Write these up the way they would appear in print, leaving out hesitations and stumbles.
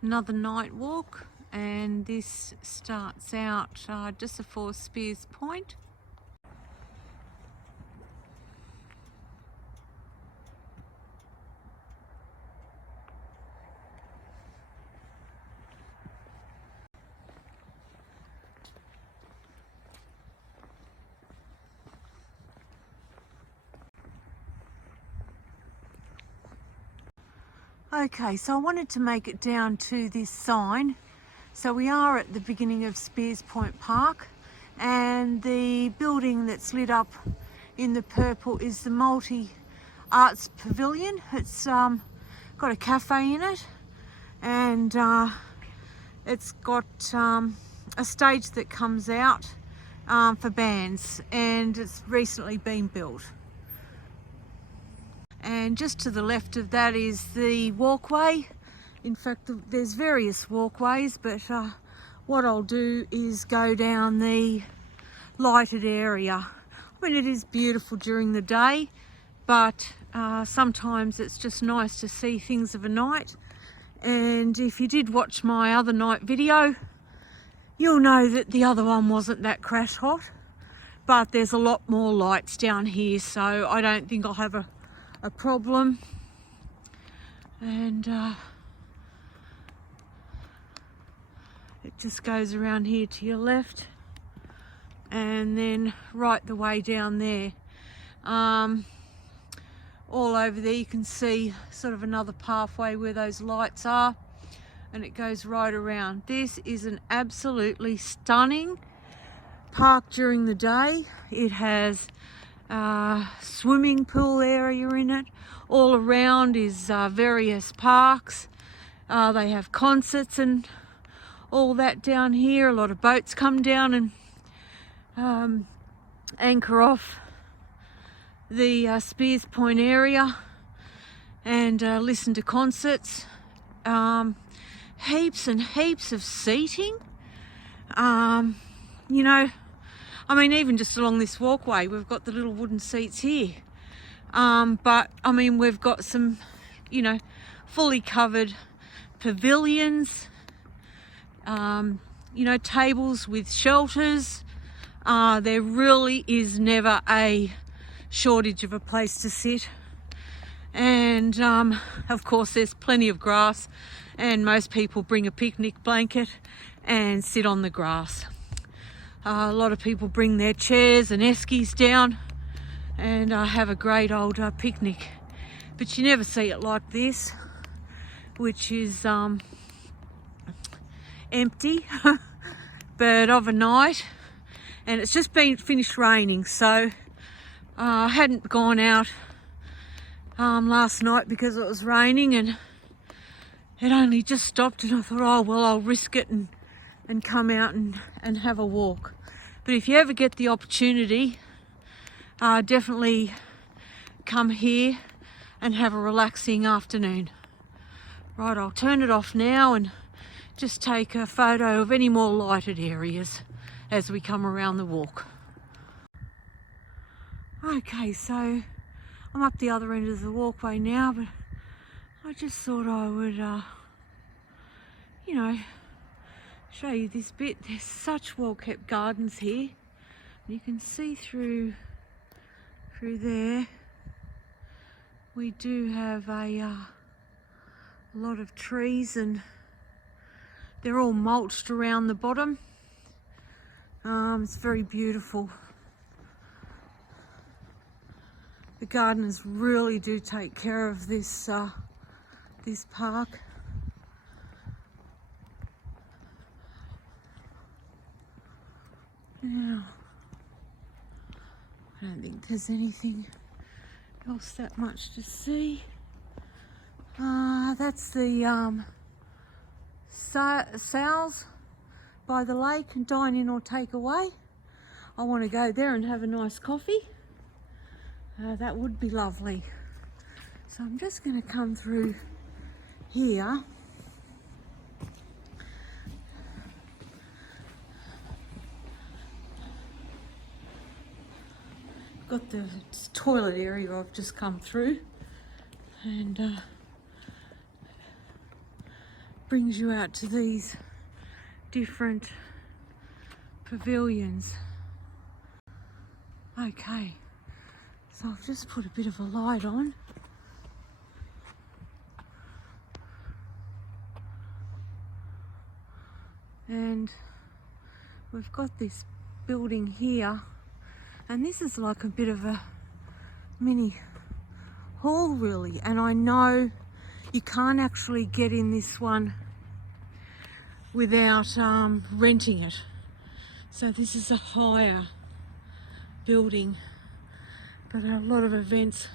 Another night walk, and this starts out just before Speers Point. Okay, so I wanted to make it down to this sign. So we are at the beginning of Speers Point Park, and the building that's lit up in the purple is the Multi-Arts Pavilion. It's got a cafe in it, and it's got a stage that comes out for bands, and it's recently been built. And just to the left of that is the walkway. In fact, there's various walkways, but what I'll do is go down the lighted area. I mean, it is beautiful during the day, but sometimes it's just nice to see things of a night. And if you did watch my other night video, you'll know that the other one wasn't that crash hot, but there's a lot more lights down here, so I don't think I'll have a problem. And it just goes around here to your left, and then right the way down there. All over there you can see sort of another pathway where those lights are, and it goes right around. This is an absolutely stunning park during the day. It has swimming pool area in it. All around is various parks. They have concerts and all that down here. A lot of boats come down and anchor off the Speers Point area and listen to concerts. Heaps and heaps of seating. You know, I mean, even just along this walkway, we've got the little wooden seats here. But I mean, we've got some, you know, fully covered pavilions, you know, tables with shelters. There really is never a shortage of a place to sit. And of course, there's plenty of grass, and most people bring a picnic blanket and sit on the grass. A lot of people bring their chairs and eskies down and have a great old picnic. But you never see it like this, which is empty, but of a night. And it's just been finished raining, so I hadn't gone out last night because it was raining, and it only just stopped, and I thought, oh well, I'll risk it and come out and have a walk. But if you ever get the opportunity, definitely come here and have a relaxing afternoon. Right, I'll turn it off now and just take a photo of any more lighted areas as we come around the walk. Okay, so I'm up the other end of the walkway now, but I just thought I would, you know, show you this bit. There's such well-kept gardens here. You can see through there. We do have a lot of trees, and they're all mulched around the bottom. It's very beautiful. The gardeners really do take care of this this park. Now, I don't think there's anything else that much to see. That's the Sal's by the lake, and dine in or take away. I want to go there and have a nice coffee. That would be lovely. So I'm just going to come through here. Got the toilet area I've just come through, and brings you out to these different pavilions. Okay, so I've just put a bit of a light on. And we've got this building here, and this is like a bit of a mini hall really, and I know you can't actually get in this one without renting it. So this is a higher building, but a lot of events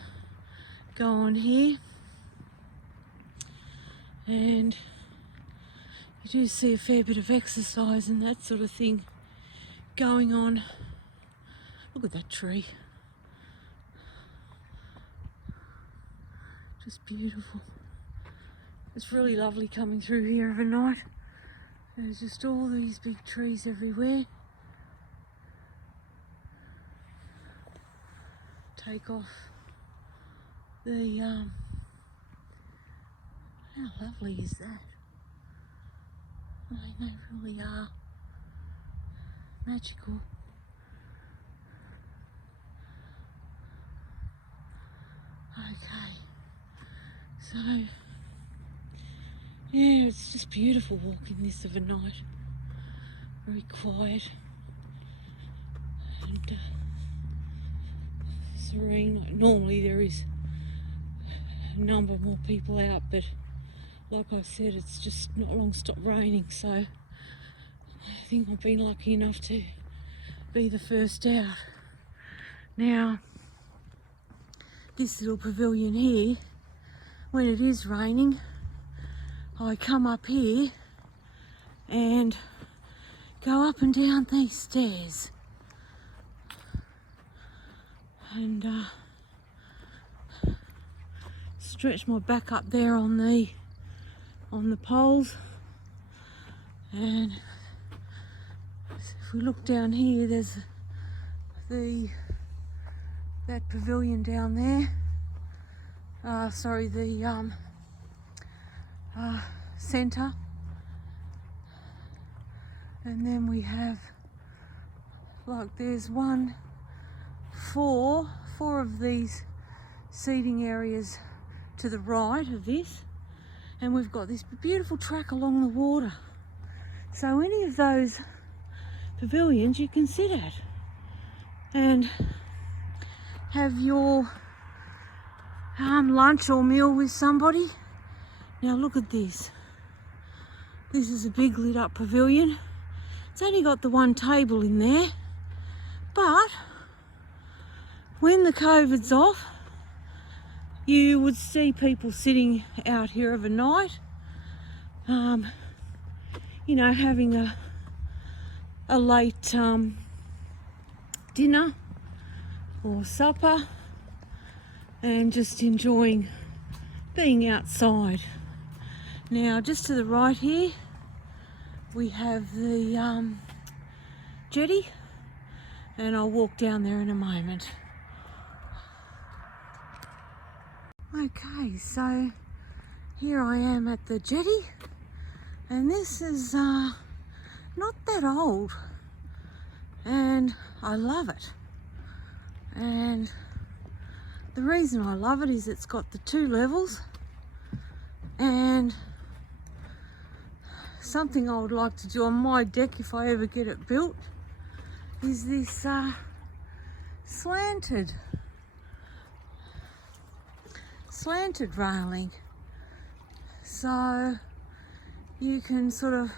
go on here, and you do see a fair bit of exercise and that sort of thing going on. Look at that tree. Just beautiful. It's really lovely coming through here of a night. There's just all these big trees everywhere. Take off the how lovely is that? I mean, they really are magical. Okay, so yeah, it's just beautiful walking this of a night. Very quiet and serene. Normally there is a number more people out, but like I said, it's just not long stopped raining, so I think I've been lucky enough to be the first out. Now, this little pavilion here, when it is raining, I come up here and go up and down these stairs, and stretch my back up there on the poles. And if we look down here, there's that pavilion down there. Sorry, the centre. And then we have, like, there's four of these seating areas to the right of this, and we've got this beautiful track along the water. So any of those pavilions you can sit at and have your lunch or meal with somebody. Now look at this. This is a big lit up pavilion. It's only got the one table in there, but when the COVID's off, you would see people sitting out here of a night, you know, having a late dinner or supper and just enjoying being outside. Now, just to the right here, we have the jetty, and I'll walk down there in a moment. Okay, so here I am at the jetty, and this is not that old, and I love it. And the reason I love it is it's got the 2 levels, and something I would like to do on my deck if I ever get it built is this slanted railing, so you can sort of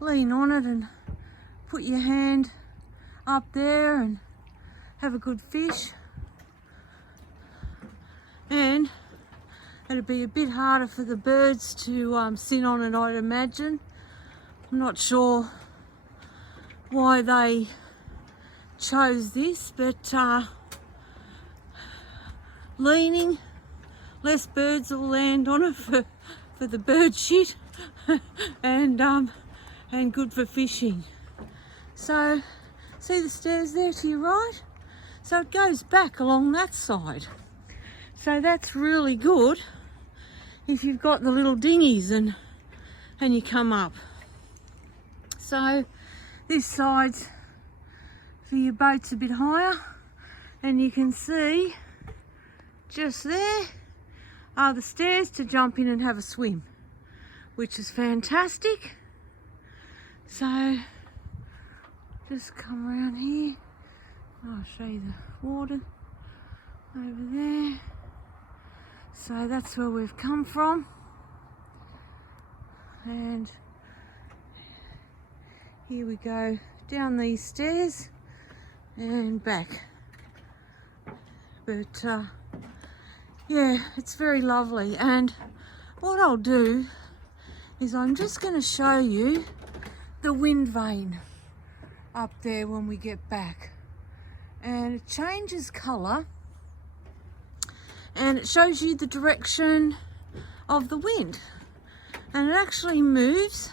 lean on it and put your hand up there and have a good fish. And it'd be a bit harder for the birds to sit on it, I'd imagine. I'm not sure why they chose this, but leaning, less birds will land on it for the bird shit, and good for fishing. So see the stairs there to your right? So it goes back along that side. So that's really good if you've got the little dinghies and and you come up. So this side's for your boats a bit higher, and you can see just there are the stairs to jump in and have a swim, which is fantastic. So just come around here. I'll show you the water over there. So that's where we've come from, and here we go down these stairs and back. But yeah, it's very lovely. And what I'll do is I'm just going to show you the wind vane up there when we get back, and it changes colour and it shows you the direction of the wind, and it actually moves,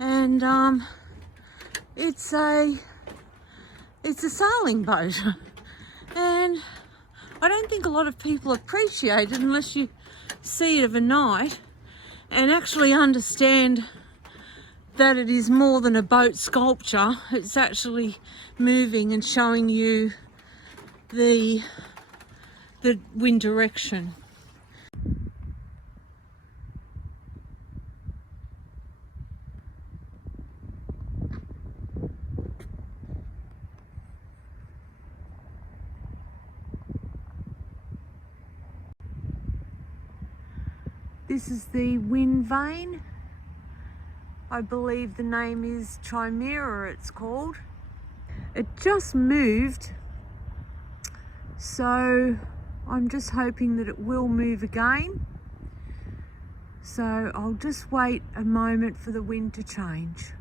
and it's a sailing boat. And I don't think a lot of people appreciate it unless you see it overnight and actually understand that it is more than a boat sculpture. It's actually moving and showing you the wind direction. This is the wind vane. I believe the name is Chimera, it's called. It just moved, so I'm just hoping that it will move again. So I'll just wait a moment for the wind to change.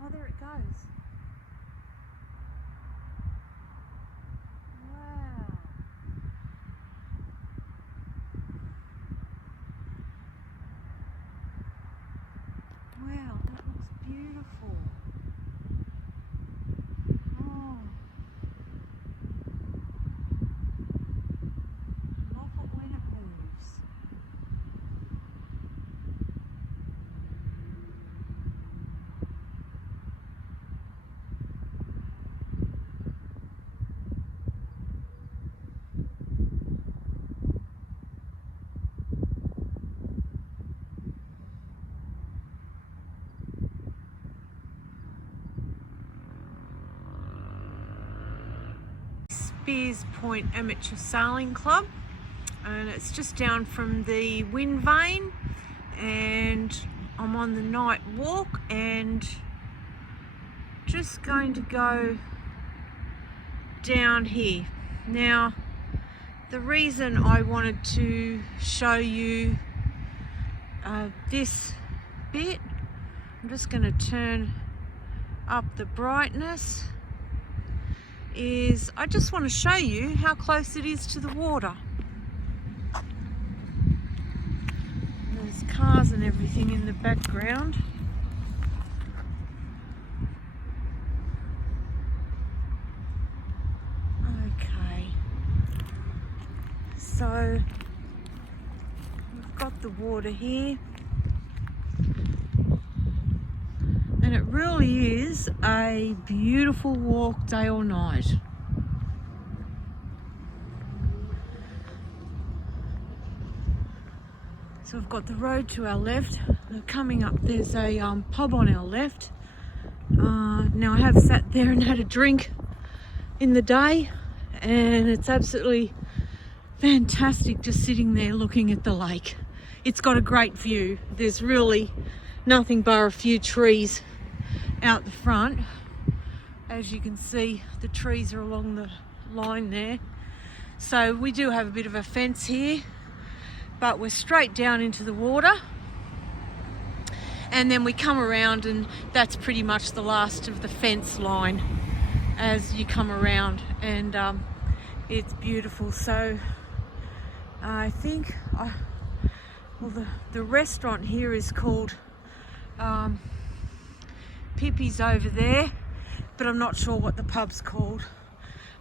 Oh, there it goes. Wow. Wow, that looks beautiful. Oh. Love it when it moves. Speers Point Amateur Sailing Club, and it's just down from the wind vane, and I'm on the night walk and just going to go down here. Now, the reason I wanted to show you this bit, I'm just going to turn up the brightness, is I just want to show you how close it is to the water. There's cars and everything in the background. Okay, so we've got the water here, and it really is a beautiful walk day or night. So we've got the road to our left. Coming up, there's a pub on our left. Now I have sat there and had a drink in the day, and it's absolutely fantastic just sitting there looking at the lake. It's got a great view. There's really nothing but a few trees out the front. As you can see, the trees are along the line there. So we do have a bit of a fence here, but we're straight down into the water, and then we come around, and that's pretty much the last of the fence line as you come around. And it's beautiful. So I think the restaurant here is called Pippi's over there, but I'm not sure what the pub's called.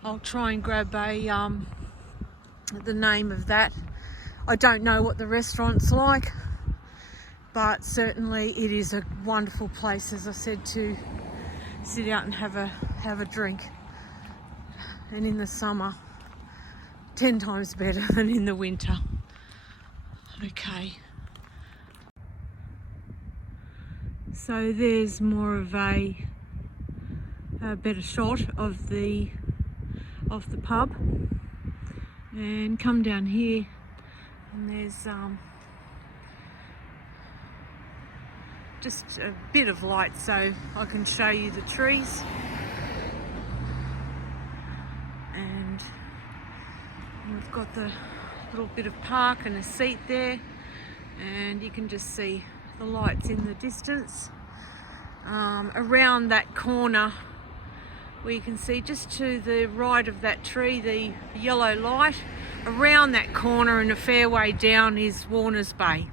I'll try and grab the name of that. I don't know what the restaurant's like, but certainly it is a wonderful place, as I said, to sit out and have a drink. And in the summer, 10 times better than in the winter. Okay. So there's more of a better shot of the pub, and come down here and there's just a bit of light so I can show you the trees, and we've got the little bit of park and a seat there, and you can just see the lights in the distance. Around that corner where you can see just to the right of that tree, the yellow light, around that corner and a fair way down is Warners Bay.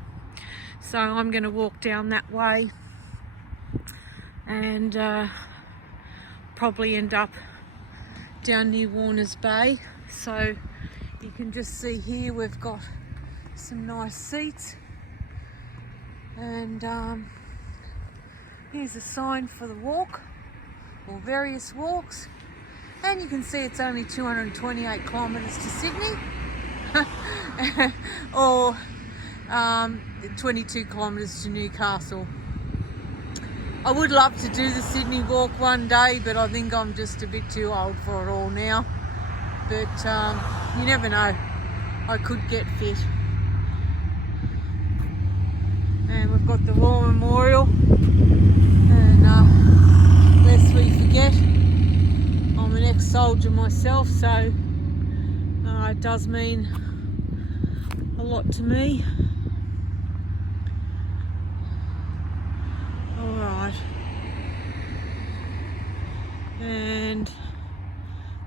So I'm going to walk down that way and probably end up down near Warners Bay. So you can just see here we've got some nice seats, and here's a sign for the walk, or various walks, and you can see it's only 228 kilometres to Sydney or 22 kilometres to Newcastle. I would love to do the Sydney walk one day, but I think I'm just a bit too old for it all now. But you never know, I could get fit. And we've got the War Memorial, and lest we forget, I'm an ex-soldier myself, so it does mean a lot to me. Alright, and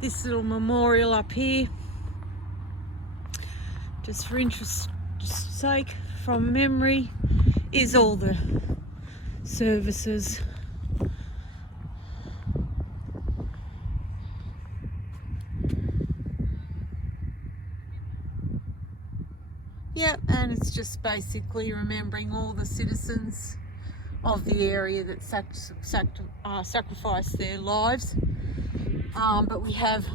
this little memorial up here, just for interest's sake, from memory, is all the services. Yep, and it's just basically remembering all the citizens of the area that sacrificed their lives. But we have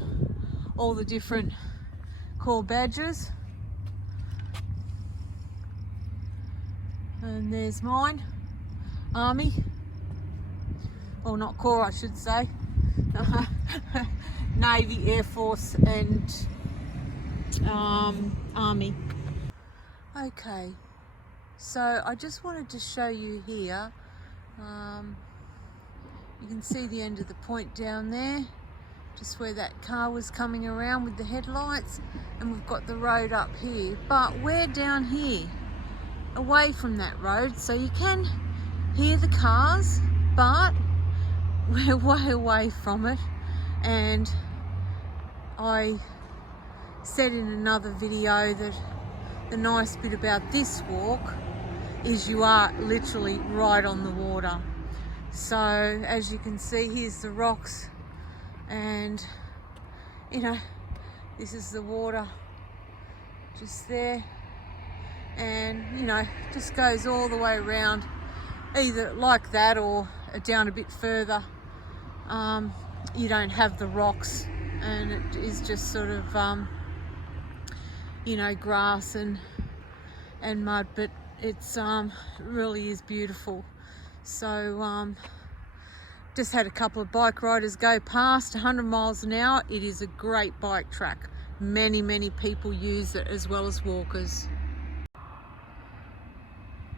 all the different corps badges. And there's mine, Army, or not Corps I should say, Navy, Air Force and Army. Okay, so I just wanted to show you here, you can see the end of the point down there, just where that car was coming around with the headlights, and we've got the road up here, but we're down here away from that road, so you can hear the cars, but we're way away from it. And I said in another video that the nice bit about this walk is you are literally right on the water. So as you can see, here's the rocks, and you know, this is the water just there. And you know, just goes all the way around, either like that or down a bit further. You don't have the rocks, and it is just sort of you know, grass and mud, but it's really is beautiful. So just had a couple of bike riders go past 100 miles an hour. It is a great bike track. Many people use it as well as walkers.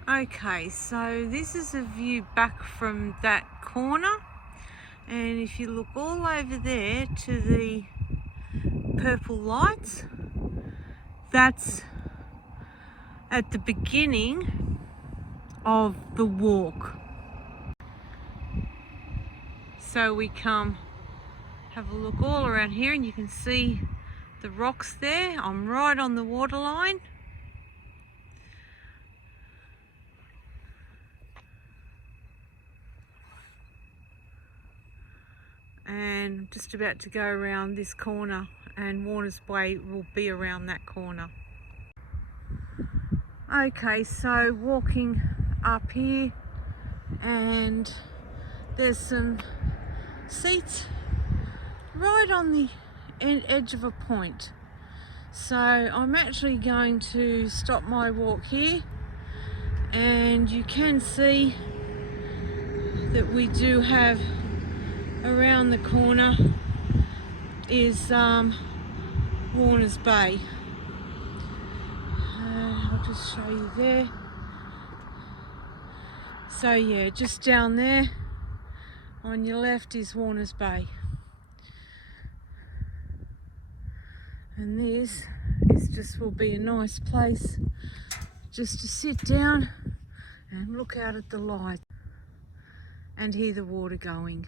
Okay, so this is a view back from that corner, and if you look all over there to the purple lights, that's at the beginning of the walk. So we come have a look all around here, and you can see the rocks there. I'm right on the waterline. And just about to go around this corner, and Warner's Bay will be around that corner. Okay, so walking up here, and there's some seats right on the edge of a point. So I'm actually going to stop my walk here, and you can see that we do have around the corner is Warner's Bay. I'll just show you there. So yeah, just down there on your left is Warner's Bay. And this is just will be a nice place just to sit down and look out at the light and hear the water going.